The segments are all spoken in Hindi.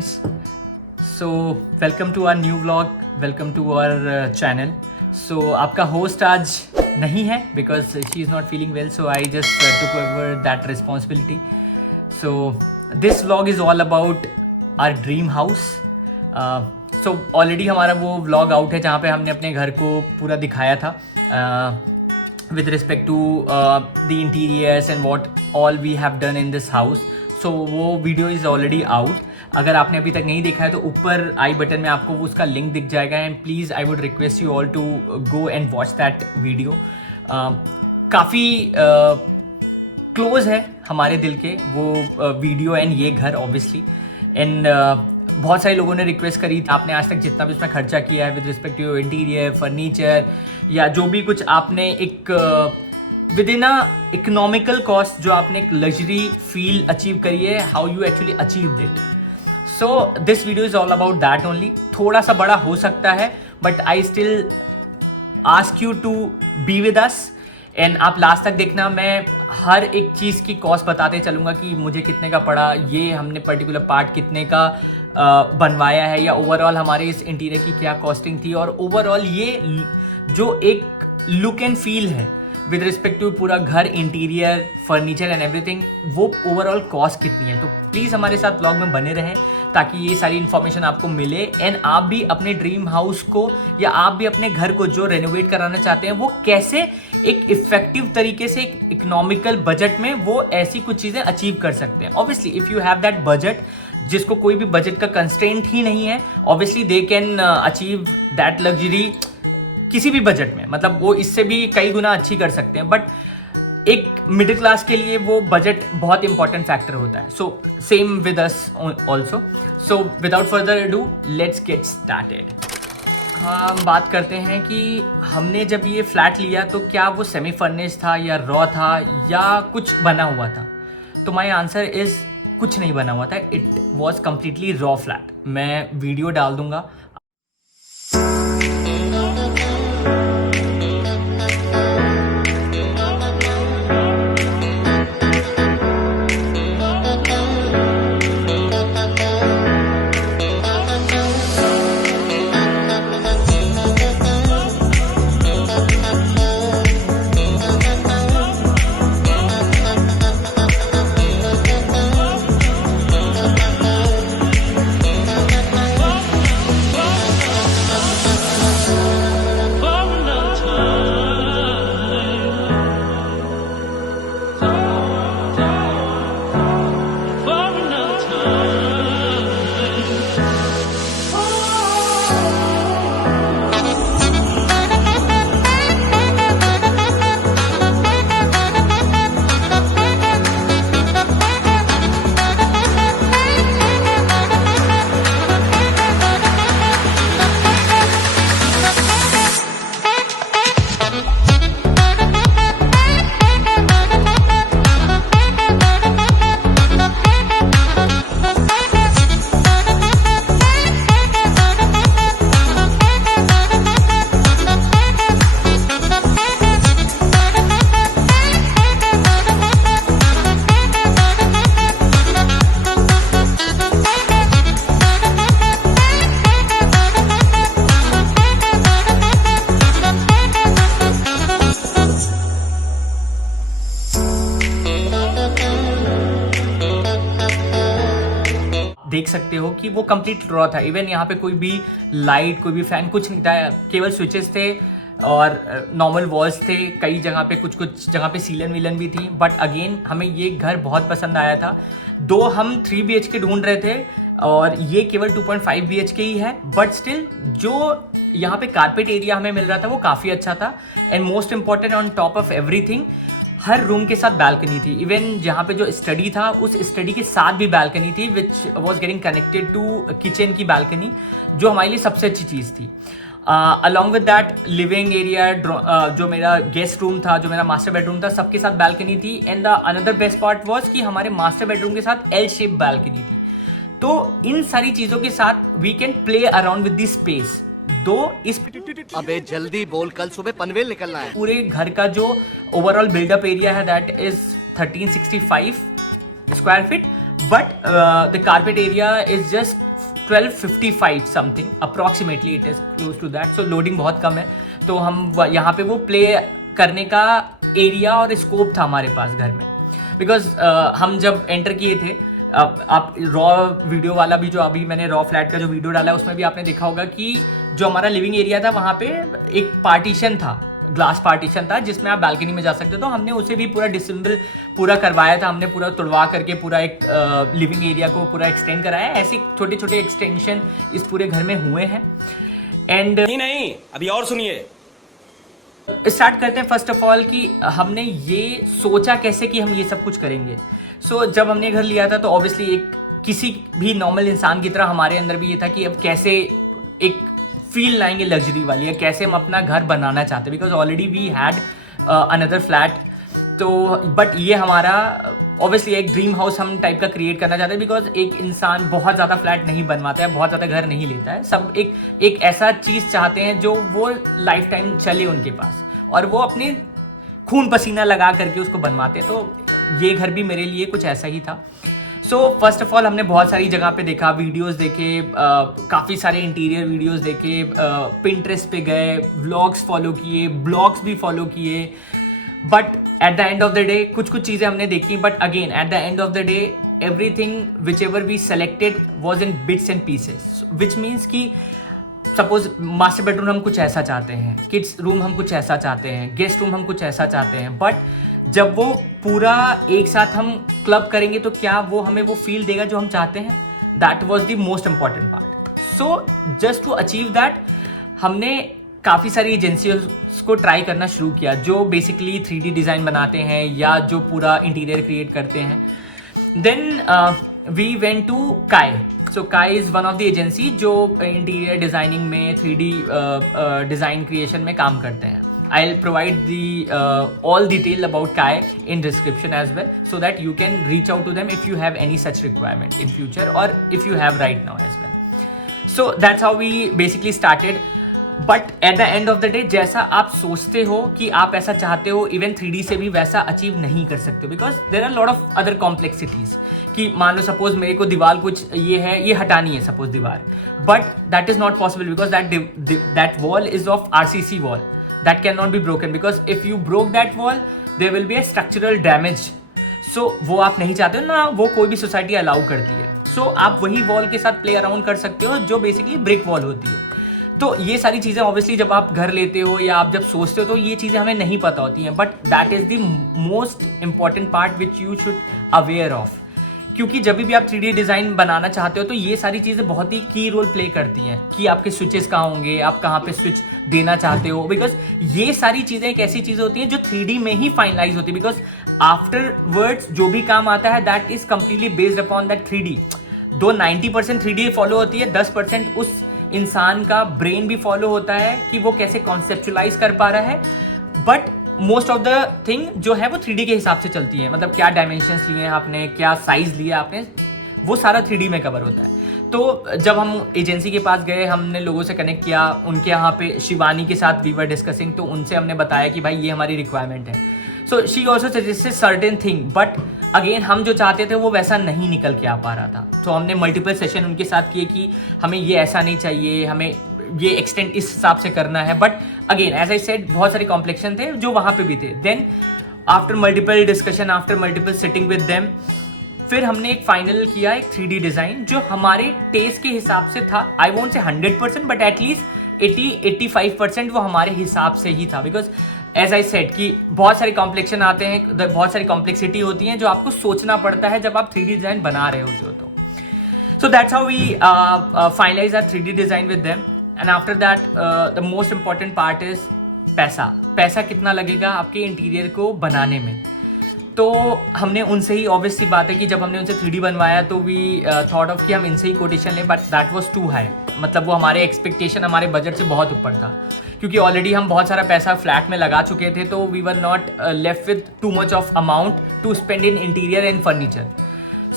Friends, so welcome to our new vlog, welcome to our channel. So आपका होस्ट आज नहीं है because she is not feeling well, so I just took over that responsibility. So this vlog is all about our dream house. So already हमारा वो व्लॉग आउट है जहाँ पे हमने अपने घर को पूरा दिखाया था with respect to the interiors and what all we have done in this house. So वो वीडियो इज़ ऑलरेडी आउट। अगर आपने अभी तक नहीं देखा है तो ऊपर आई बटन में आपको उसका लिंक दिख जाएगा and please I would request you all to go and watch that video. काफ़ी क्लोज है हमारे दिल के वो वीडियो एंड ये घर ऑब्वियसली। एंड बहुत सारे लोगों ने रिक्वेस्ट करी, आपने आज तक जितना भी उसमें खर्चा किया है with respect to interior, furniture या जो भी कुछ आपने एक within a economical cost जो आपने एक लग्जरी फील अचीव करी है, how you actually achieved it. So this video is all about that only. थोड़ा सा बड़ा हो सकता है but I still ask you to be with us and आप लास्ट तक देखना। मैं हर एक चीज़ की कॉस्ट बताते चलूँगा कि मुझे कितने का पड़ा, ये हमने पर्टिकुलर पार्ट कितने का बनवाया है, या ओवरऑल हमारे इस इंटीरियर की क्या कॉस्टिंग थी, और ओवरऑल ये जो एक लुक एंड फील है विद रिस्पेक्ट टू पूरा घर, इंटीरियर, फर्नीचर एंड एवरीथिंग, वो ओवरऑल कॉस्ट कितनी है। तो प्लीज़ हमारे साथ ब्लॉग में बने रहें ताकि ये सारी इन्फॉर्मेशन आपको मिले एंड आप भी अपने ड्रीम हाउस को या आप भी अपने घर को जो रेनोवेट कराना चाहते हैं वो कैसे एक इफेक्टिव तरीके से एक इकोनॉमिकल बजट में वो ऐसी कुछ चीज़ें अचीव कर सकते हैं। Obviously if you have that budget, जिसको कोई भी बजट का कंस्ट्रेंट ही नहीं है, obviously they can achieve that luxury किसी भी बजट में, मतलब वो इससे भी कई गुना अच्छी कर सकते हैं। बट एक मिडिल क्लास के लिए वो बजट बहुत इंपॉर्टेंट फैक्टर होता है। So same with us also. So without further ado let's get started. हम बात करते हैं कि हमने जब ये फ्लैट लिया तो क्या वो सेमी फर्निश्ड था या रॉ था या कुछ बना हुआ था। तो माय आंसर इज़ कुछ नहीं बना हुआ था, it was completely raw flat. मैं वीडियो डाल दूंगा। देख सकते हो कि वो कंप्लीट रॉ था। इवन यहाँ पे कोई भी लाइट, कोई भी फैन, कुछ नहीं था, केवल स्विचेस थे और नॉर्मल वॉल्स थे। कई जगह पे कुछ जगह पे सीलन वीलन भी थी। बट अगेन हमें ये घर बहुत पसंद आया था। दो हम 3 BHK ढूंढ रहे थे और ये केवल 2.5 BHK ही है, बट स्टिल जो यहाँ पे कारपेट एरिया हमें मिल रहा था वो काफ़ी अच्छा था। And most important on top of everything, her room के साथ बालकनी थी। इवन जहाँ पे जो स्टडी था उस स्टडी के साथ भी बालकनी थी which was getting connected to kitchen की बालकनी, जो हमारे लिए सबसे अच्छी चीज़ थी। Along with that living area, जो मेरा गेस्ट रूम था, जो मेरा मास्टर बेडरूम था, सबके साथ बालकनी थी। And the another best part was कि हमारे मास्टर बेडरूम के साथ एल शेप बालकनी थी। तो इन सारी चीज़ों के साथ we can play around with the space. दो इस अबे जल्दी बोल, कल सुबह पनवेल निकलना है। पूरे घर का जो ओवरऑल बिल्डअप एरिया है that is 1365 square feet, but the carpet area is just 12:55 something approximately, it is close to that. So loading बहुत कम है, तो हम यहाँ पे वो प्ले करने का एरिया और स्कोप था हमारे पास घर में. बिकॉज हम जब एंटर किए थे, आप रॉ वीडियो वाला भी जो अभी मैंने रॉ फ्लैट का जो वीडियो डाला है उसमें भी आपने देखा होगा कि जो हमारा लिविंग एरिया था वहाँ पे एक पार्टीशन था, ग्लास पार्टीशन था जिसमें आप बालकनी में जा सकते हो. तो हमने उसे भी पूरा डिसेंबल पूरा करवाया था, हमने पूरा तोड़वा करके पूरा एक लिविंग एरिया को पूरा एक्सटेंड कराया. ऐसे छोटे छोटे एक्सटेंशन इस पूरे घर में हुए हैं. एंड नहीं अभी और सुनिए. स्टार्ट करते हैं फर्स्ट ऑफ ऑल कि हमने ये सोचा कैसे कि हम ये सब कुछ करेंगे. सो जब हमने घर लिया था तो ऑब्वियसली एक किसी भी नॉर्मल इंसान की तरह हमारे अंदर भी ये था कि अब कैसे एक फील लाएंगे लग्जरी वाली, या कैसे हम अपना घर बनाना चाहते, because already we had another flat. तो बट ये हमारा ऑब्वियसली एक ड्रीम हाउस हम टाइप का क्रिएट करना चाहते हैं, बिकॉज एक इंसान बहुत ज़्यादा फ्लैट नहीं बनवाता है, बहुत ज़्यादा घर नहीं लेता है. सब एक ऐसा चीज़ चाहते हैं जो वो लाइफ टाइम चले उनके पास, और वो अपने खून पसीना लगा करके उसको बनवाते हैं. तो ये घर भी मेरे लिए कुछ ऐसा ही था. सो फर्स्ट ऑफ ऑल हमने बहुत सारी जगह पे देखा, वीडियोस देखे, काफ़ी सारे इंटीरियर वीडियोस देखे, पिंटरेस्ट पे गए, व्लॉग्स फॉलो किए, ब्लॉग्स भी फॉलो किए. But at the end of the day कुछ चीज़ें हमने देखी, but again at the end of the day everything whichever we selected was in bits and pieces. Which means कि सपोज मास्टर बेडरूम हम कुछ ऐसा चाहते हैं, किड्स रूम हम कुछ ऐसा चाहते हैं, गेस्ट रूम हम कुछ ऐसा चाहते हैं, बट जब वो पूरा एक साथ हम क्लब करेंगे तो क्या वो हमें वो फील देगा जो हम चाहते हैं. That was the most important part. So just to achieve that हमने काफ़ी सारी एजेंसीज को ट्राई करना शुरू किया जो बेसिकली 3D डिज़ाइन बनाते हैं या जो पूरा इंटीरियर क्रिएट करते हैं. देन वी वेंट टू काय. सो काय is one of the agency जो इंटीरियर डिज़ाइनिंग में 3D डिज़ाइन क्रिएशन में काम करते हैं. I'll provide the all detail about Kai in description as well, so that you can reach out to them if you have any such requirement in future, or if you have right now as well. So that's how we basically started. But at the end of the day, जैसा आप सोचते हो कि आप ऐसा चाहते हो, इवन 3D से भी वैसा अचीव नहीं कर सकते, because there are lot of other complexities. कि मान लो सपोज मेरे को दीवार कुछ ये है, ये हटानी है सपोज दीवार, but that is not possible because that wall is of RCC wall. That cannot be broken because if you broke that wall, there will be a structural damage. So वो आप नहीं चाहते हो ना, वो कोई भी सोसाइटी अलाउ करती है. So आप वही वॉल के साथ प्ले अराउंड कर सकते हो जो बेसिकली ब्रिक वॉल होती है. तो ये सारी चीज़ें ऑब्वियसली जब आप घर लेते हो या आप जब सोचते हो तो ये चीज़ें हमें नहीं पता होती हैं, but that is the most important part which you should aware of. क्योंकि जब भी आप 3D डिज़ाइन बनाना चाहते हो तो ये सारी चीज़ें बहुत ही की रोल प्ले करती हैं कि आपके स्विचेस कहाँ होंगे, आप कहाँ पे स्विच देना चाहते हो, बिकॉज ये सारी चीज़ें एक ऐसी चीज़ होती हैं जो 3D में ही फाइनलाइज होती है. बिकॉज आफ्टरवर्ड्स जो भी काम आता है that is completely based upon that 3D. दो 90% 3D फॉलो होती है, 10% उस इंसान का ब्रेन भी फॉलो होता है कि वो कैसे कॉन्सेप्चुलाइज कर पा रहा है. But most of the thing जो है वो 3D के हिसाब से चलती है, मतलब क्या डायमेंशंस लिए हैं आपने, क्या साइज लिया आपने, वो सारा 3D में कवर होता है. तो जब हम एजेंसी के पास गए, हमने लोगों से कनेक्ट किया, उनके यहाँ पे शिवानी के साथ वी वर डिस्कसिंग, तो उनसे हमने बताया कि भाई ये हमारी रिक्वायरमेंट है. So she also suggested certain thing, but again हम जो चाहते थे वो वैसा नहीं निकल के आ पा रहा था. तो हमने मल्टीपल सेशन उनके साथ किए कि हमें ये ऐसा नहीं चाहिए, हमें ये एक्सटेंड इस हिसाब से करना है. But again as I said बहुत सारे कॉम्प्लेक्शन थे जो वहाँ पे भी थे. Then after multiple discussion, after multiple sitting with them, फिर हमने एक फाइनल किया एक 3D डिज़ाइन जो हमारे टेस्ट के हिसाब से था. I won't say 100% but at least 80-85% वो हमारे हिसाब से ही था. बिकॉज एज आई सेड कि बहुत सारे कॉम्प्लेक्शन आते हैं, बहुत सारी कॉम्प्लेक्सिटी होती हैं जो आपको सोचना पड़ता है जब आप 3D डिज़ाइन बना रहे होते हो. तो so that's how we finalize our 3D design with them. And after that the most important part is पैसा कितना लगेगा आपके इंटीरियर को बनाने में. तो हमने उनसे ही ऑब्वियसली बात है कि जब हमने उनसे 3D बनवाया तो वी थॉट ऑफ कि हम इनसे ही कोटेशन लें, but that was too high. मतलब वो हमारे एक्सपेक्टेशन, हमारे बजट से बहुत ऊपर था, क्योंकि ऑलरेडी हम बहुत सारा पैसा फ्लैट में लगा चुके थे. तो we were not left with too much of amount to spend in interior and furniture.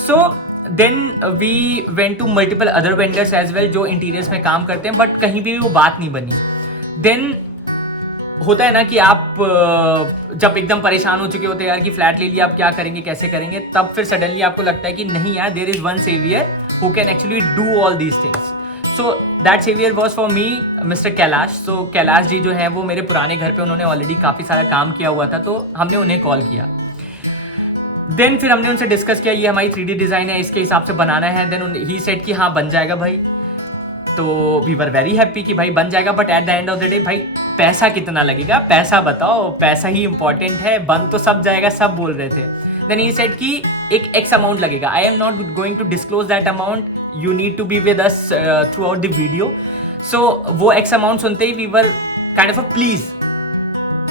So then we went to multiple other vendors as well जो इंटीरियर्स में काम करते हैं, बट कहीं भी वो बात नहीं बनी. देन होता है ना कि आप जब एकदम परेशान हो चुके होते हैं यार कि फ्लैट ले लिया, अब क्या करेंगे, कैसे करेंगे, तब फिर सडनली आपको लगता है कि नहीं यार, there is one saviour who can actually do all these things. So that savior was for me Mr. Kailash. So Kailash ji जो हैं वो मेरे पुराने घर पे उन्होंने ऑलरेडी काफ़ी सारा काम किया हुआ था, तो हमने उन्हें कॉल किया. देन फिर हमने उनसे डिस्कस किया ये हमारी 3D डिज़ाइन है, इसके हिसाब से बनाना है. देन ही सेड कि हाँ बन जाएगा भाई. तो वी वर वेरी हैप्पी कि भाई बन जाएगा, but at the end of the day भाई पैसा कितना लगेगा, पैसा बताओ, पैसा ही इंपॉर्टेंट है, बन तो सब जाएगा, सब बोल रहे थे. देन ही सेड कि एक एक्स अमाउंट लगेगा. I am not going to disclose that amount, you need to be with us throughout the video. So वो एक्स अमाउंट सुनते ही we were kind of a please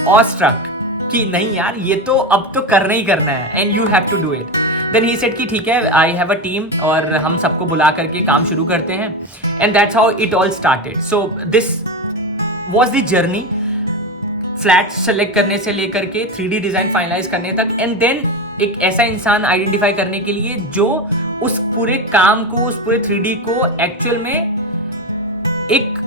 और स्ट्रक कि नहीं यार ये तो अब तो करना ही करना है and you have to do it. Then he said कि ठीक है, आई हैव अ टीम और हम सबको बुला करके काम शुरू करते हैं. And that's how it all started. So this was the journey, flat select करने से लेकर के 3D डिज़ाइन फाइनलाइज करने तक. एंड देन एक ऐसा इंसान आइडेंटिफाई करने के लिए जो उस पूरे काम को, उस पूरे 3D को एक्चुअल में एक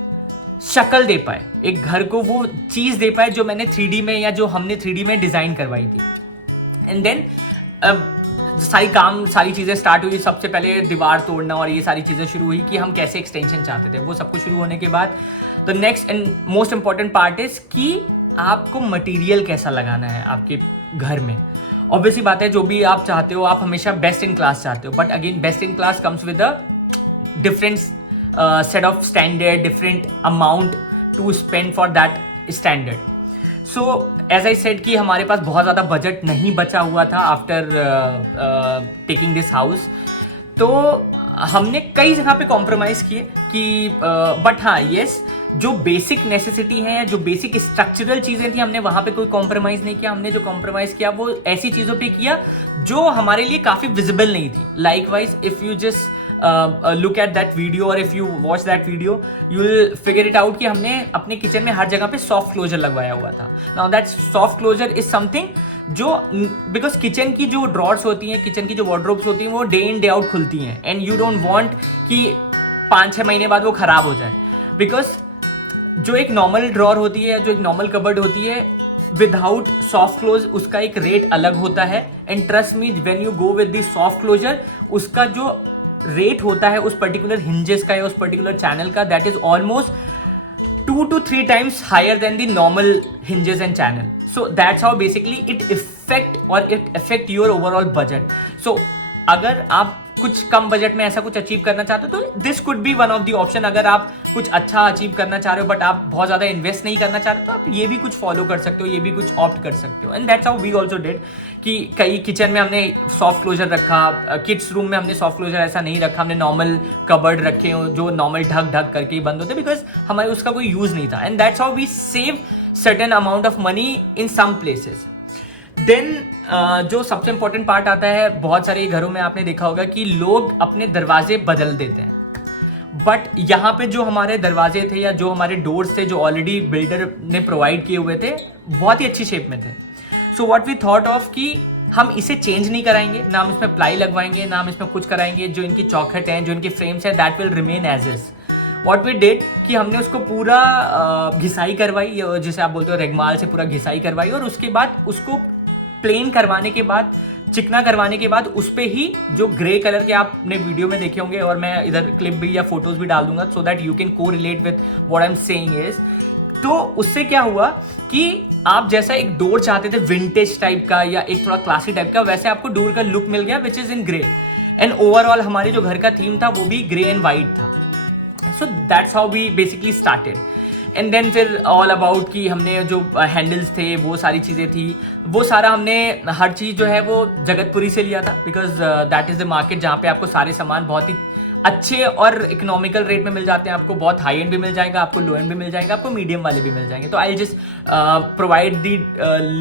शक्ल दे पाए, एक घर को वो चीज़ दे पाए जो मैंने 3D में या जो हमने 3D में डिज़ाइन करवाई थी. एंड देन सारी चीज़ें स्टार्ट हुई. सबसे पहले दीवार तोड़ना और ये सारी चीज़ें शुरू हुई कि हम कैसे एक्सटेंशन चाहते थे. वो सब कुछ शुरू होने के बाद the next and most important part is कि आपको मटेरियल कैसा लगाना है आपके घर में. ऑब्वियसली बात है, जो भी आप चाहते हो आप हमेशा बेस्ट इन क्लास चाहते हो, but again best in class comes with a different set of standard, different amount to spend for that standard. So as I said कि हमारे पास बहुत ज़्यादा बजट नहीं बचा हुआ था आफ्टर टेकिंग दिस हाउस. तो हमने कई जगह पे कॉम्प्रोमाइज़ किए कि बट हाँ येस, जो बेसिक नेसेसिटी हैं, जो बेसिक स्ट्रक्चरल चीज़ें थी, हमने वहाँ पे कोई कॉम्प्रोमाइज़ नहीं किया. हमने जो कॉम्प्रोमाइज़ किया वो ऐसी चीज़ों पे किया जो हमारे लिए काफ़ी विजिबल नहीं थी. Likewise if you just look at that video or if you watch that video you will figure it out कि हमने अपने किचन में हर जगह पे सॉफ्ट क्लोजर लगवाया हुआ था. Now that soft closure is something जो because किचन की जो ड्रॉर्स होती हैं, किचन की जो वार्डरोब्स होती हैं वो डे इन डे आउट खुलती हैं एंड यू डोंट वांट कि 5-6 महीने बाद वो ख़राब हो जाए. बिकॉज जो एक नॉर्मल ड्रॉर होती है, जो एक नॉर्मल कबर्ड होती है, विदाउट सॉफ्ट क्लोज उसका एक रेट अलग होता है. And trust me when you go with the soft closer उसका जो रेट होता है उस पर्टिकुलर हिंजेस का या उस पर्टिकुलर चैनल का, that is almost 2 to 3 times higher than the normal hinges and channel. So that's how basically it affect your overall budget. So अगर आप कुछ कम बजट में ऐसा कुछ अचीव करना चाहते हो तो this could be one of the option. अगर आप कुछ अच्छा अचीव करना चाह रहे हो बट आप बहुत ज़्यादा इन्वेस्ट नहीं करना चाह रहे हो तो आप ये भी कुछ फॉलो कर सकते हो, ये भी कुछ ऑप्ट कर सकते हो. And that's how we also did कि कई किचन में हमने सॉफ्ट क्लोजर रखा, किड्स रूम में हमने सॉफ्ट क्लोजर ऐसा नहीं रखा, हमने नॉर्मल कबर्ड रखे जो नॉर्मल ढक करके ही बंद होते बिकॉज हमारे उसका कोई यूज़ नहीं था. And that's how we save certain amount of money in some places. Then जो सबसे इंपॉर्टेंट पार्ट आता है, बहुत सारे घरों में आपने देखा होगा कि लोग अपने दरवाजे बदल देते हैं. बट यहाँ पे जो हमारे दरवाजे थे या जो हमारे डोर्स थे जो ऑलरेडी बिल्डर ने प्रोवाइड किए हुए थे बहुत ही अच्छी शेप में थे. So what we thought of कि हम इसे चेंज नहीं कराएंगे, ना हम इसमें प्लाई लगवाएंगे, ना हम इसमें कुछ कराएंगे. जो इनकी चौखट हैं, जो इनकी फ्रेम्स हैं, that will remain as is. What we did कि हमने उसको पूरा घिसाई करवाई, जिसे आप बोलते हो रेगमाल से पूरा घिसाई करवाई, और उसके बाद उसको प्लेन करवाने के बाद, चिकना करवाने के बाद उस पे ही जो ग्रे कलर के आपने वीडियो में देखे होंगे और मैं इधर क्लिप भी या फोटोज भी डाल दूंगा सो दैट यू कैन को relate with what I am saying is. तो उससे क्या हुआ कि आप जैसा एक डोर चाहते थे विंटेज टाइप का या एक थोड़ा क्लासी टाइप का, वैसे आपको डोर का लुक मिल गया which is in grey. And overall हमारे जो घर का थीम था वो भी ग्रे एंड वाइट था. So that's how we basically started. And then फिर ऑल अबाउट कि हमने जो हैंडल्स थे वो सारी चीज़ें थी, वो सारा हमने हर चीज़ जो है वो जगतपुरी से लिया था because that is the market जहाँ पे आपको सारे सामान बहुत ही अच्छे और इकोनॉमिकल रेट में मिल जाते हैं. आपको बहुत हाई एंड भी मिल जाएगा, आपको लो एंड भी मिल जाएगा, आपको मीडियम वाले भी मिल जाएंगे. तो I just provide the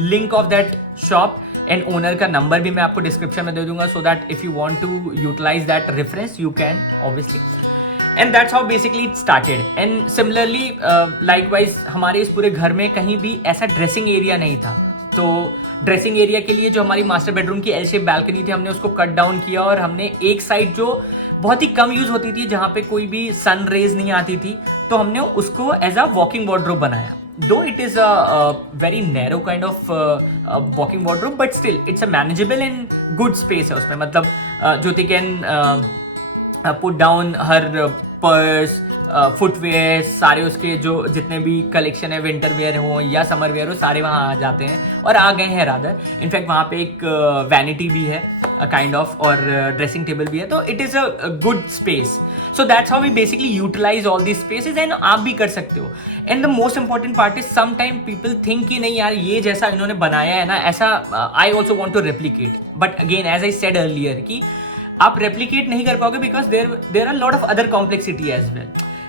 link of that shop and owner का नंबर भी मैं आपको डिस्क्रिप्शन में दे दूंगा so that if you want to utilize that reference you can obviously. And that's how basically it started. And similarly likewise हमारे इस पूरे घर में कहीं भी ऐसा ड्रेसिंग एरिया नहीं था. तो ड्रेसिंग एरिया के लिए जो हमारी मास्टर बेडरूम की एल शेप बैल्कनी थी हमने उसको कट डाउन किया और हमने एक साइड जो बहुत ही कम यूज़ होती थी जहाँ पे कोई भी सन रेज नहीं आती थी तो हमने उसको एज अ वॉकिंग वार्डरोब बनाया. Though it is a very narrow kind of walking wardrobe but still it's a manageable and good space है उसमें. मतलब Jyoti can put down her purse, footwear, सारे उसके जो जितने भी कलेक्शन है, विंटर वेयर हो या समर वेयर हो, सारे वहाँ आ जाते हैं और आ गए हैं रादर। इनफैक्ट वहाँ पे एक वैनिटी भी है काइंड ऑफ, और ड्रेसिंग टेबल भी है, तो it is a good space. So that's how we basically utilize all this spaces, and आप भी कर सकते हो। And the most important part is some time people think कि नहीं यार ये जैसा इन्होंने बनाया है ना, ऐसा I also want to replicate, but again as I said earlier कि आप रेप्लीकेट नहीं कर पाओगे because there are lot of other complexity as well.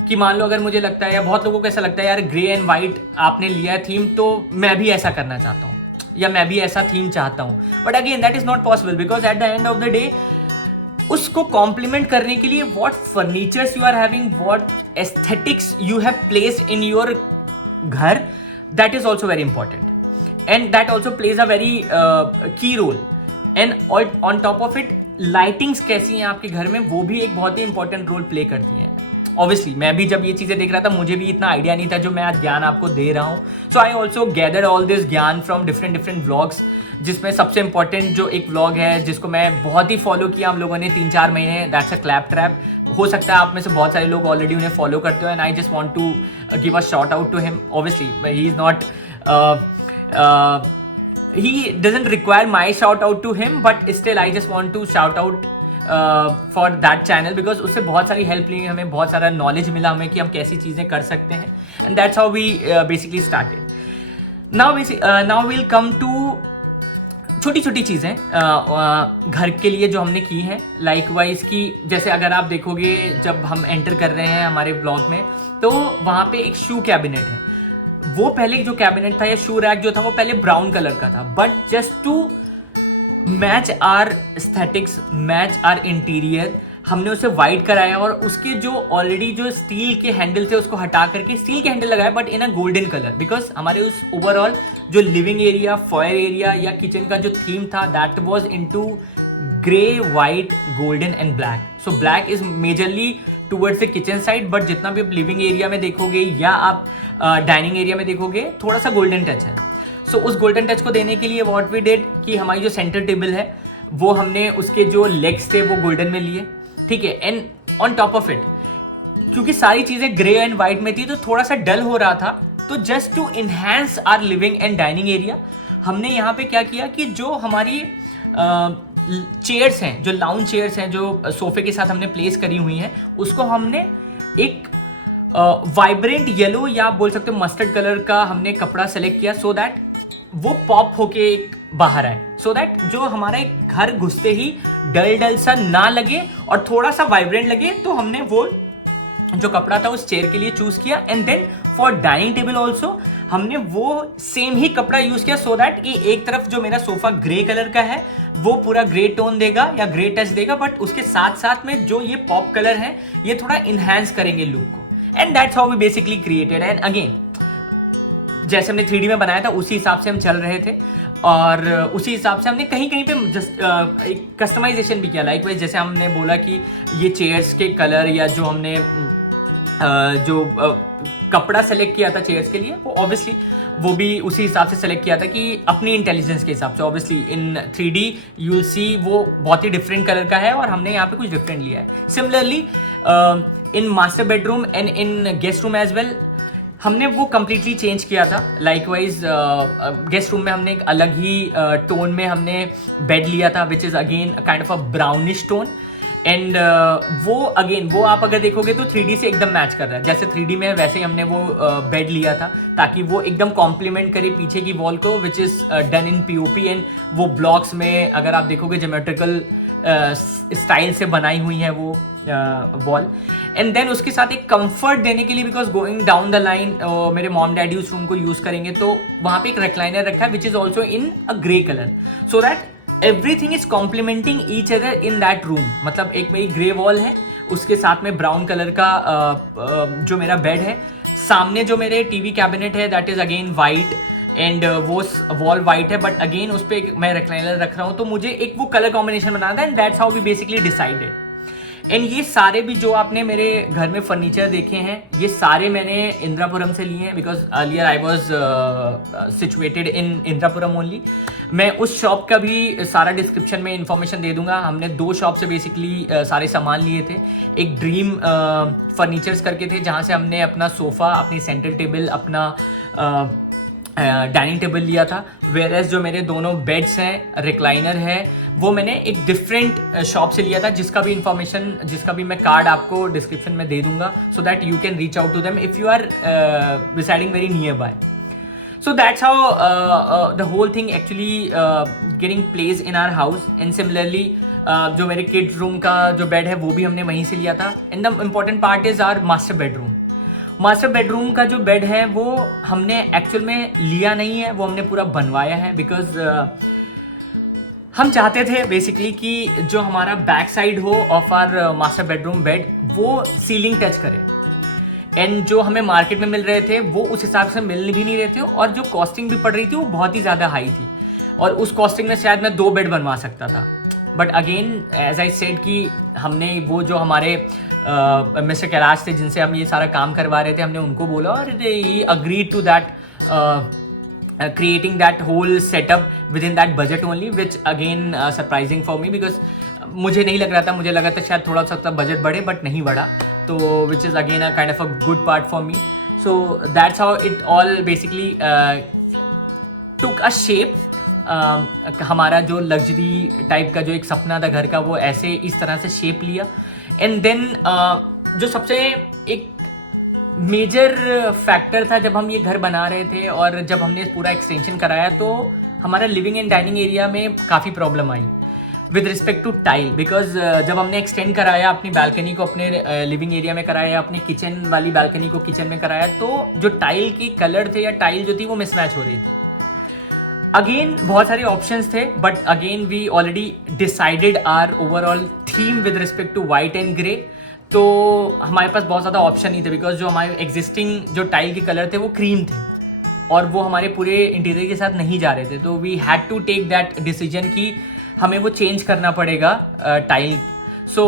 कि मान लो अगर मुझे लगता है या बहुत लोगों को ऐसा लगता है यार ग्रे एंड वाइट आपने लिया है थीम, तो मैं भी ऐसा करना चाहता हूँ या मैं भी ऐसा थीम चाहता हूँ, but again that is not possible because at the end of the day उसको कॉम्प्लीमेंट करने के लिए what furnitures you are having, what aesthetics you have placed in your घर, that is also very important and that also plays a very key role. And on top of it lightings कैसी हैं आपके घर में, वो भी एक बहुत ही इंपॉर्टेंट रोल प्ले करती हैं। ऑब्वियसली मैं भी जब ये चीज़ें देख रहा था मुझे भी इतना आइडिया नहीं था जो मैं आज ज्ञान आपको दे रहा हूँ। So I also gather all this ज्ञान फ्रॉम डिफरेंट व्लॉग्स, जिसमें सबसे इंपॉर्टेंट जो एक व्लॉग है जिसको मैं बहुत ही फॉलो किया हम लोगों ने 3-4 महीने, दैट्स अ क्लैप ट्रैप। हो सकता है आप में से बहुत सारे लोग ऑलरेडी उन्हें फॉलो करते हो, and I just want to give a shout out to him. Obviously he is not he doesn't require my shout out to him, but still I just want to shout out for that channel because उससे बहुत सारी हेल्प ली, हमें बहुत सारा नॉलेज मिला हमें कि हम कैसी चीज़ें कर सकते हैं, and that's how we basically started. Now will come to छोटी छोटी चीज़ें घर के लिए जो हमने की हैं, लाइक वाइज की जैसे अगर आप देखोगे जब हम एंटर कर रहे हैं हमारे ब्लॉग में तो वहाँ पे एक शू कैबिनेट है। वो पहले जो कैबिनेट था या शू रैक जो था वो पहले ब्राउन कलर का था, but just to match our aesthetics, match our interior, हमने उसे वाइट कराया और उसके जो ऑलरेडी जो स्टील के हैंडल थे उसको हटा करके स्टील के हैंडल लगाया, but in a golden colour, because हमारे उस ओवरऑल जो लिविंग एरिया, फॉयर एरिया या किचन का जो थीम था that was into grey, white, golden and black. So black is majorly towards the kitchen side, but जितना भी आप लिविंग एरिया में देखोगे या आप डाइनिंग एरिया में देखोगे थोड़ा सा गोल्डन टच है। सो उस गोल्डन टच को देने के लिए व्हाट वी डिड कि हमारी जो सेंटर टेबल है वो हमने उसके जो लेग्स थे वो गोल्डन में लिए, ठीक है। And on top of it क्योंकि सारी चीज़ें ग्रे एंड वाइट में थी तो थोड़ा सा डल हो रहा था, तो just to enhance our living and dining area हमने यहाँ पे क्या किया कि जो हमारी चेयर्स हैं, जो लाउंज चेयर्स हैं जो सोफे के साथ हमने प्लेस करी हुई हैं, उसको हमने एक वाइब्रेंट येलो या आप बोल सकते हो मस्टर्ड कलर का हमने कपड़ा सेलेक्ट किया, सो दैट वो पॉप होके एक बाहर आए, सो दैट जो हमारा एक घर घुसते ही डल सा ना लगे और थोड़ा सा वाइब्रेंट लगे। तो हमने वो जो कपड़ा था उस चेयर के लिए चूज किया। And then for dining table also हमने वो सेम ही कपड़ा यूज किया, सो दैट कि एक तरफ जो मेरा सोफा ग्रे कलर का है वो पूरा ग्रे टोन देगा या ग्रे टच देगा, बट उसके साथ साथ में जो ये पॉप कलर है ये थोड़ा इन्हांस करेंगे लुक को। And that's how we basically created. And again जैसे हमने 3D में बनाया था उसी हिसाब से हम चल रहे थे और उसी हिसाब से हमने कहीं कहीं पे जस्ट एक कस्टमाइजेशन भी किया। लाइक वाइज जैसे हमने बोला कि ये चेयर्स के कलर या जो हमने कपड़ा सेलेक्ट किया था चेयर्स के लिए वो ऑब्वियसली वो भी उसी हिसाब से सेलेक्ट किया था कि अपनी इंटेलिजेंस के हिसाब से। Obviously in 3D you will see वो बहुत ही डिफरेंट कलर का है और हमने यहाँ पे कुछ डिफरेंट लिया है। Similarly in master bedroom and in guest room as well हमने वो कम्प्लीटली चेंज किया था। लाइकवाइज गेस्ट रूम में हमने एक अलग ही टोन में हमने बेड लिया था which is again kind of a brownish tone. And वो आप अगर देखोगे तो 3D से एकदम मैच कर रहा है, जैसे 3D में है वैसे ही हमने वो बेड लिया था ताकि वो एकदम कॉम्प्लीमेंट करे पीछे की वॉल को which is done in POP। And वो ब्लॉक्स में अगर आप देखोगे ज्योमेट्रिकल स्टाइल से बनाई हुई है वो वॉल। एंड देन उसके साथ एक कंफर्ट देने के लिए because going down the line मेरे मॉम डैडी उस रूम को यूज़ करेंगे तो वहाँ पे एक रेक्लाइनर रखा है which is also in a grey colour, so that everything is complementing each other in that room. मतलब एक मेरी ग्रे वॉल है उसके साथ में ब्राउन कलर का जो मेरा बेड है, सामने जो मेरे TV कैबिनेट है that is again white and वो वॉल वाइट है, बट अगेन उस पर मैं रेक्लाइनर रख रहा हूँ तो मुझे एक वो कलर कॉम्बिनेशन बनाना था। And that's how we basically decided. एंड ये सारे भी जो आपने मेरे घर में फर्नीचर देखे हैं, ये सारे मैंने इंद्रापुरम से लिए हैं, because earlier I was situated in Indirapuram only. मैं उस शॉप का भी सारा डिस्क्रिप्शन में इंफॉर्मेशन दे दूंगा। हमने 2 शॉप से बेसिकली सारे सामान लिए थे। एक ड्रीम फर्नीचर्स करके थे, जहाँ से हमने अपना सोफ़ा, अपनी सेंटर टेबल, अपना डाइनिंग टेबल लिया था। वेयर एज जो मेरे दोनों बेड्स हैं, रिक्लाइनर है, वो मैंने एक डिफरेंट शॉप से लिया था, जिसका भी इंफॉर्मेशन, जिसका भी मैं कार्ड आपको डिस्क्रिप्शन में दे दूंगा, so that you can reach out to them if you are residing very nearby. So that's how the whole thing actually getting placed in our house. And similarly जो मेरे किड्स रूम का जो बेड है वो भी हमने वहीं से लिया था। And the important part is our master bedroom. Master bedroom का जो बेड है वो हमने एक्चुअल में लिया नहीं है, वो हमने पूरा बनवाया है, बिकॉज हम चाहते थे बेसिकली कि जो हमारा बैक साइड हो of our master bedroom bed वो सीलिंग टच करे। एंड जो हमें मार्केट में मिल रहे थे वो उस हिसाब से मिल भी नहीं रहे थे, और जो कॉस्टिंग भी पड़ रही थी वो बहुत ही ज़्यादा हाई थी, और उस कॉस्टिंग में शायद मैं 2 बेड बनवा सकता था। But again as I said कि हमने वो जो हमारे मिस्टर कैलाश थे जिनसे हम ये सारा काम करवा रहे थे, हमने उनको बोला और he agreed to that creating that whole setup within that budget only, which again surprising for me, because मुझे नहीं लग रहा था, मुझे लगा था शायद थोड़ा सा बजट बढ़े, बट नहीं बढ़ा, तो which is again a kind of a good part for me. So that's how it all basically took a shape. हमारा जो लग्जरी टाइप का जो एक सपना था घर का, वो ऐसे इस तरह से शेप लिया। एंड देन जो सबसे एक मेजर फैक्टर था जब हम ये घर बना रहे थे और जब हमने पूरा एक्सटेंशन कराया, तो हमारा लिविंग एंड डाइनिंग एरिया में काफ़ी प्रॉब्लम आई with respect to tile. Because जब हमने एक्सटेंड कराया अपनी बालकनी को, अपने लिविंग एरिया में कराया, अपनी किचन वाली बालकनी को किचन में कराया, तो जो टाइल की कलर थे या टाइल जो थी वो मिसमैच हो रही थी। अगेन बहुत सारे ऑप्शंस थे, but again we already decided our overall theme with respect to white and grey. तो हमारे पास बहुत ज़्यादा ऑप्शन नहीं थे, बिकॉज जो हमारे एग्जिस्टिंग जो टाइल के कलर थे वो क्रीम थे और वो हमारे पूरे इंटीरियर के साथ नहीं जा रहे थे। तो we had to take that decision कि हमें वो चेंज करना पड़ेगा टाइल। सो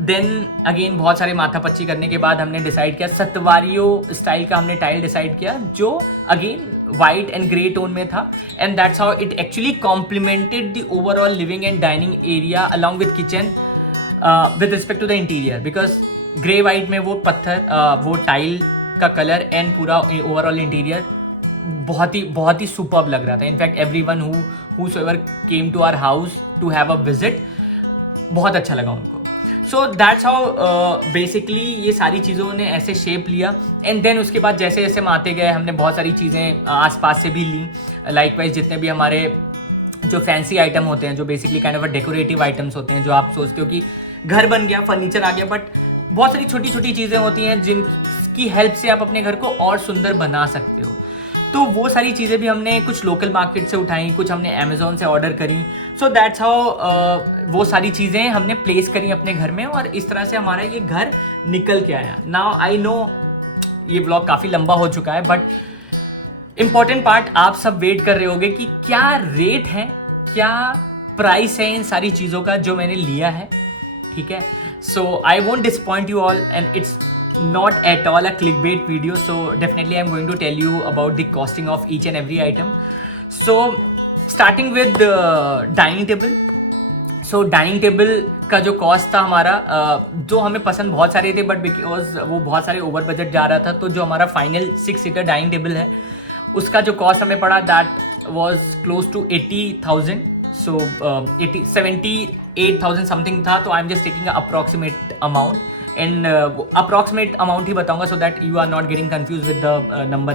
देन अगेन बहुत सारे माथापच्ची करने के बाद हमने डिसाइड किया, सतवारियो स्टाइल का हमने टाइल डिसाइड किया, जो again white and grey tone में था। And that's how it actually complemented the overall living and dining area along with kitchen with respect to the interior. Because grey white में वो पत्थर, वो टाइल का कलर एंड पूरा ओवरऑल इंटीरियर बहुत ही सुपर्ब लग रहा था। In fact everyone whosoever came to our house to have a visit, बहुत अच्छा लगा उनको। सो दैट्स हाउ बेसिकली ये सारी चीज़ों ने ऐसे शेप लिया। एंड देन उसके बाद जैसे जैसे हम आते गए, हमने बहुत सारी चीज़ें आसपास से भी ली। लाइकवाइज जितने भी हमारे जो फैंसी आइटम होते हैं, जो basically kind of decorative items होते हैं, जो आप सोचते हो कि घर बन गया, फर्नीचर आ गया, बट बहुत सारी छोटी छोटी चीज़ें होती हैं जिनकी हेल्प से आप अपने घर को और सुंदर बना सकते हो। तो वो सारी चीज़ें भी हमने कुछ लोकल मार्केट से उठाई, कुछ हमने अमेज़ॉन से ऑर्डर करी। सो दैट्स हाउ वो सारी चीज़ें हमने प्लेस करी अपने घर में, और इस तरह से हमारा ये घर निकल के आया। नाउ आई नो ये व्लॉग काफ़ी लंबा हो चुका है, बट इम्पॉर्टेंट पार्ट आप सब वेट कर रहे होगे कि क्या रेट है, क्या प्राइस है इन सारी चीज़ों का जो मैंने लिया है। ठीक है, so I won't disappoint you all, and it's not at all a clickbait video, so definitely I'm going to tell you about the costing of each and every item. So starting with the dining table. So dining table का जो कॉस्ट था हमारा, जो हमें पसंद बहुत सारे थे, बट बिकॉज वो बहुत सारे ओवर बजट जा रहा था, तो जो हमारा फाइनल 6 सीटर डाइनिंग टेबल है उसका जो कॉस्ट हमें पड़ा, that was close to 80,000. So 78,000 something था। तो I am just taking approximate amount, and approximate amount ही बताऊंगा, so that you are not getting confuse with the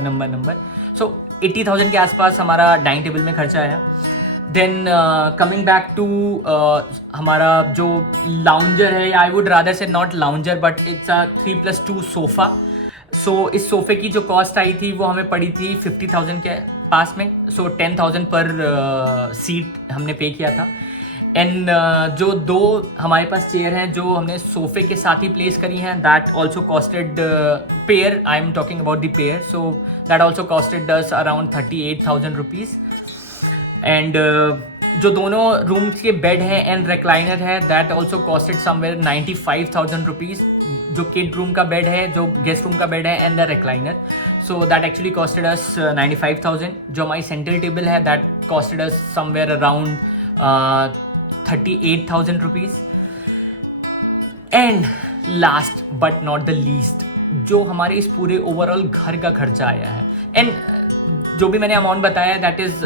number. So 80,000 के आसपास हमारा डाइनिंग टेबल में खर्चा आया। देन कमिंग बैक टू हमारा जो लाउंजर है, I would rather say not lounger, but it's a 3+2 sofa. So इस सोफ़े की जो कॉस्ट आई थी वो हमें पड़ी थी 50,000 के पास में। सो 10,000 पर सीट हमने पे किया था। एंड जो 2 हमारे पास चेयर हैं जो हमने सोफ़े के साथ ही प्लेस करी हैं, that also costed pair, I am talking about the pair, so that also costed us around 38,000 rupees. And जो दोनों रूम्स के बेड है एंड रिक्लाइनर है, that also costed somewhere 95,000 rupees. जो किड रूम का बेड है, जो गेस्ट रूम का बेड है and the recliner, so that actually costed us 95,000. जो हमारी सेंट्रल टेबल है, that costed us somewhere around 38,000 rupees. And last but not the least, जो हमारे इस पूरे ओवरऑल घर का खर्चा आया है, एंड जो भी मैंने अमाउंट बताया that is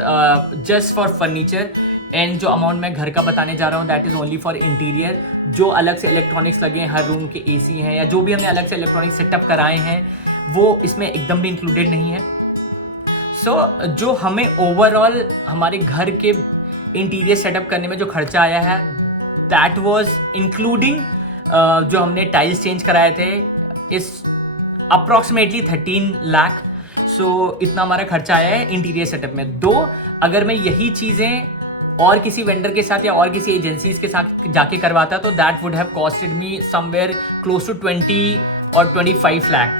just for furniture, and जो अमाउंट मैं घर का बताने जा रहा हूँ that is only for interior. जो अलग से इलेक्ट्रॉनिक्स लगे हैं, हर रूम के एसी हैं, या जो भी हमने अलग से इलेक्ट्रॉनिक सेटअप कराए हैं, वो इसमें एकदम भी इंक्लूडेड नहीं है. सो जो हमें ओवरऑल हमारे घर के इंटीरियर सेटअप करने में जो खर्चा आया है, दैट वॉज इंक्लूडिंग जो हमने टाइल्स चेंज कराए थे, इस अप्रॉक्सीमेटली 13 लाख. सो इतना हमारा खर्चा आया है इंटीरियर सेटअप में. दो अगर मैं यही चीज़ें और किसी वेंडर के साथ या और किसी एजेंसीज के साथ जाके करवाता तो that would have costed me somewhere close to 20 और 25 lakh.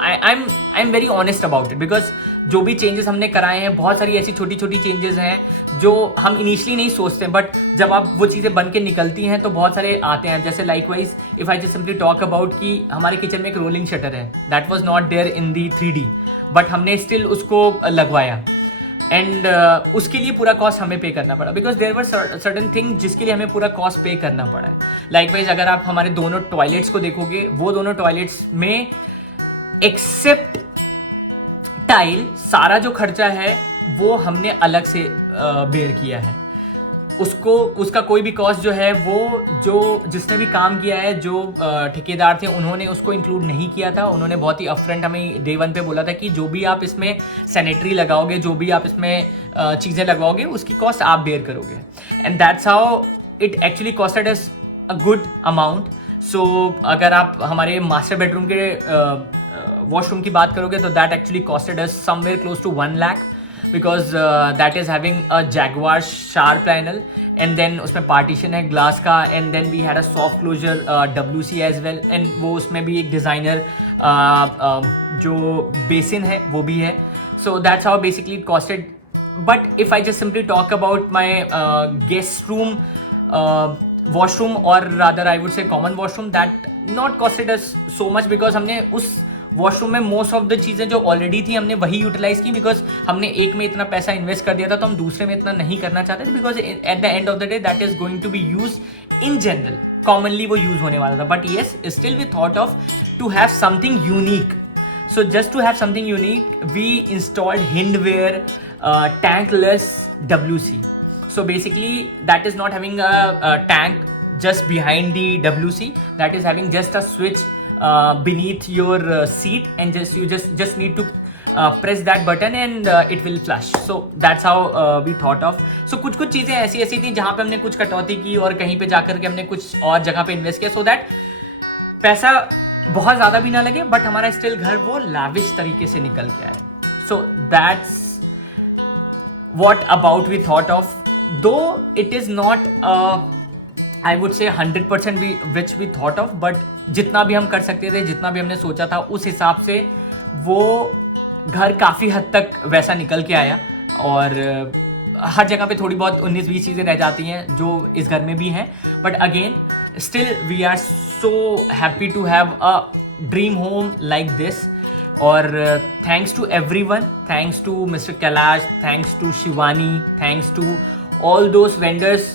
I am very honest about it, because जो भी चेंजेस हमने कराए हैं, बहुत सारी ऐसी छोटी छोटी चेंजेस हैं जो हम इनिशियली नहीं सोचते, बट जब आप वो चीज़ें बन के निकलती हैं तो बहुत सारे आते हैं. जैसे likewise if I just simply talk about कि हमारे किचन में एक रोलिंग शटर है, that was not there in the 3D, but हमने स्टिल उसको लगवाया, एंड उसके लिए पूरा कॉस्ट हमें पे करना पड़ा, because there were certain thing जिसके लिए हमें पूरा कॉस्ट पे करना पड़ा है. लाइकवाइज अगर आप हमारे दोनों टॉयलेट्स को देखोगे, वो दोनों टॉयलेट्स में एक्सेप्ट टाइल सारा जो खर्चा है वो हमने अलग से बेयर किया है. उसका कोई भी कॉस्ट जो है वो जो जिसने भी काम किया है, जो ठेकेदार थे, उन्होंने उसको इंक्लूड नहीं किया था. उन्होंने बहुत ही अपफ्रंट हमें डे 1 पे बोला था कि जो भी आप इसमें सैनिटरी लगाओगे, जो भी आप इसमें चीज़ें लगवाओगे, उसकी कॉस्ट आप बेयर करोगे. And that's how it actually costed us a good amount. So अगर आप हमारे मास्टर बेडरूम के वॉशरूम की बात करोगे तो that actually costed us somewhere close to 1 lakh, because that is having a Jaquar sharp panel, and then उसमें पार्टीशन है ग्लास का, and then we had a soft closer WC as well, and वो उसमें भी एक डिज़ाइनर जो बेसिन है वो भी है. So that's how basically it costed. But if I just simply talk about my guest room washroom, और rather I would say common washroom, that not costed us so much, because हमने उस वॉशरूम में मोस्ट ऑफ द चीज़ें जो ऑलरेडी थी हमने वही यूटिलाइज की, बिकॉज हमने एक में इतना पैसा इन्वेस्ट कर दिया था तो हम दूसरे में इतना नहीं करना चाहते थे, because at the end of the day that is going to be use in general, commonly वो यूज होने वाला था. But yes, still we thought of to have something unique. So just to have something unique, we installed Hindware tankless WC. So basically, that is not having a tank just behind the WC. That is having just a switch beneath your seat, and you just need to press that button and it will flush. So that's how we thought of. So कुछ चीज़ें ऐसी थी जहाँ पे हमने कुछ कटौती की और कहीं पे जाकर के हमने कुछ और जगह पे इन्वेस्ट किया, so that पैसा बहुत ज़्यादा भी ना लगे, बट हमारा स्टिल घर वो लाविश तरीके से निकल के आए. So that's what about we thought of. Though it is not I would say 100% which we thought of, but जितना भी हम कर सकते थे, जितना भी हमने सोचा था, उस हिसाब से वो घर काफ़ी हद तक वैसा निकल के आया. और हर जगह पे थोड़ी बहुत 19-20 चीज़ें रह जाती हैं जो इस घर में भी हैं, but again still we are so happy to have a dream home like this. और thanks to everyone, thanks to Mr. Kailash, thanks to Shivani, thanks to all those vendors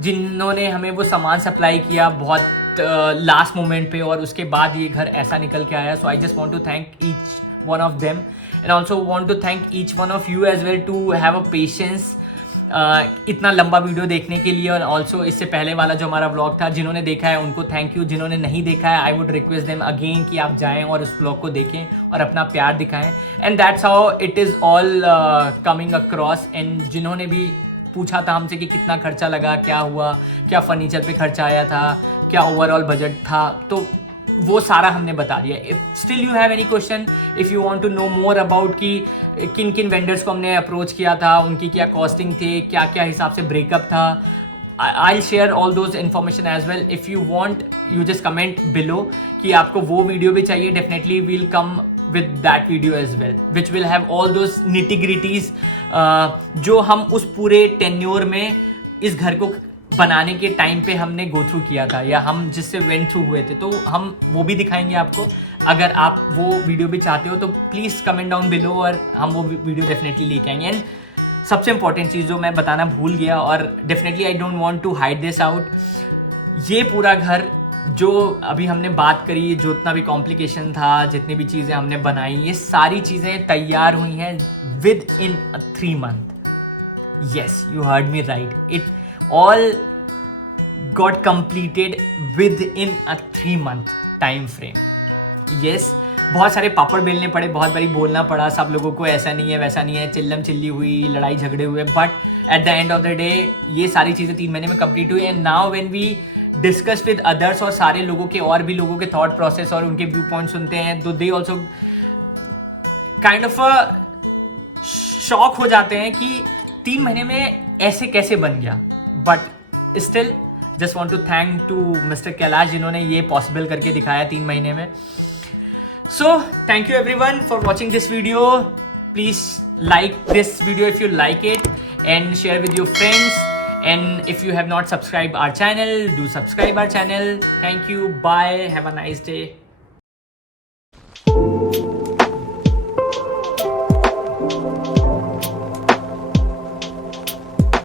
जिन्होंने हमें वो सामान सप्लाई किया बहुत लास्ट मोमेंट पे, और उसके बाद ये घर ऐसा निकल के आया. So I just want to thank each one of them, and also want to thank each one of you as well to have a patience इतना लंबा वीडियो देखने के लिए. और ऑल्सो इससे पहले वाला जो हमारा व्लॉग था, जिन्होंने देखा है उनको थैंक यू, जिन्होंने नहीं देखा है I would request them again कि आप जाएं और उस व्लॉग को देखें और अपना प्यार दिखाएं. And that's how it is all coming across. And जिन्होंने भी पूछा था हमसे कि कितना खर्चा लगा, क्या हुआ, क्या फर्नीचर पे खर्चा आया था, क्या ओवरऑल बजट था, तो वो सारा हमने बता दिया. If still you have any question, if you want to know more about कि किन किन वेंडर्स को हमने अप्रोच किया था, उनकी क्या कॉस्टिंग थी, क्या क्या हिसाब से ब्रेकअप था, I share all those information as well. If you want, you just comment below कि आपको वो वीडियो भी चाहिए. Definitely will come with that video as well, which will have all those nitty-gritties जो हम उस पूरे टेन्योर में इस घर को बनाने के टाइम पे हमने गो थ्रू किया था या हम जिससे वेंट थ्रू हुए थे, तो हम वो भी दिखाएंगे आपको। अगर आप वो वीडियो भी चाहते हो तो प्लीज़ कमेंट डाउन बिलो और हम वो वीडियो डेफिनेटली लेके आएंगे। एंड सबसे इंपॉर्टेंट चीज़ जो मैं बताना भूल गया, और definitely I don't want to hide this out, ये पूरा घर जो अभी हमने बात करी, जो इतना भी कॉम्प्लिकेशन था, जितनी भी चीज़ें हमने बनाई, ये सारी चीज़ें तैयार हुई हैं with in 3 month। Yes, you heard me right, it all got completed within a 3 month time frame। yes, बहुत सारे पापड़ बेलने पड़े, बहुत बारी बोलना पड़ा सब लोगों को, ऐसा नहीं है वैसा नहीं है, चिल्लम चिल्ली हुई, लड़ाई झगड़े हुए, but at the end of the day ये सारी चीज़ें 3 महीने में कंप्लीट हुई। And now when we discuss with others, और सारे लोगों के और भी लोगों के थॉट प्रोसेस और उनके व्यू पॉइंट सुनते हैं, तो they also kind of shock हो जाते हैं कि 3 महीने में ऐसे कैसे बन गया। But still just want to thank to mister Kailash जिन्होंने ये पॉसिबल करके दिखाया 3 महीने में। So thank you everyone for watching this video. Please like this video if you like it and share with your friends, and if you have not subscribed our channel, do subscribe our channel. Thank you, bye, have a nice day.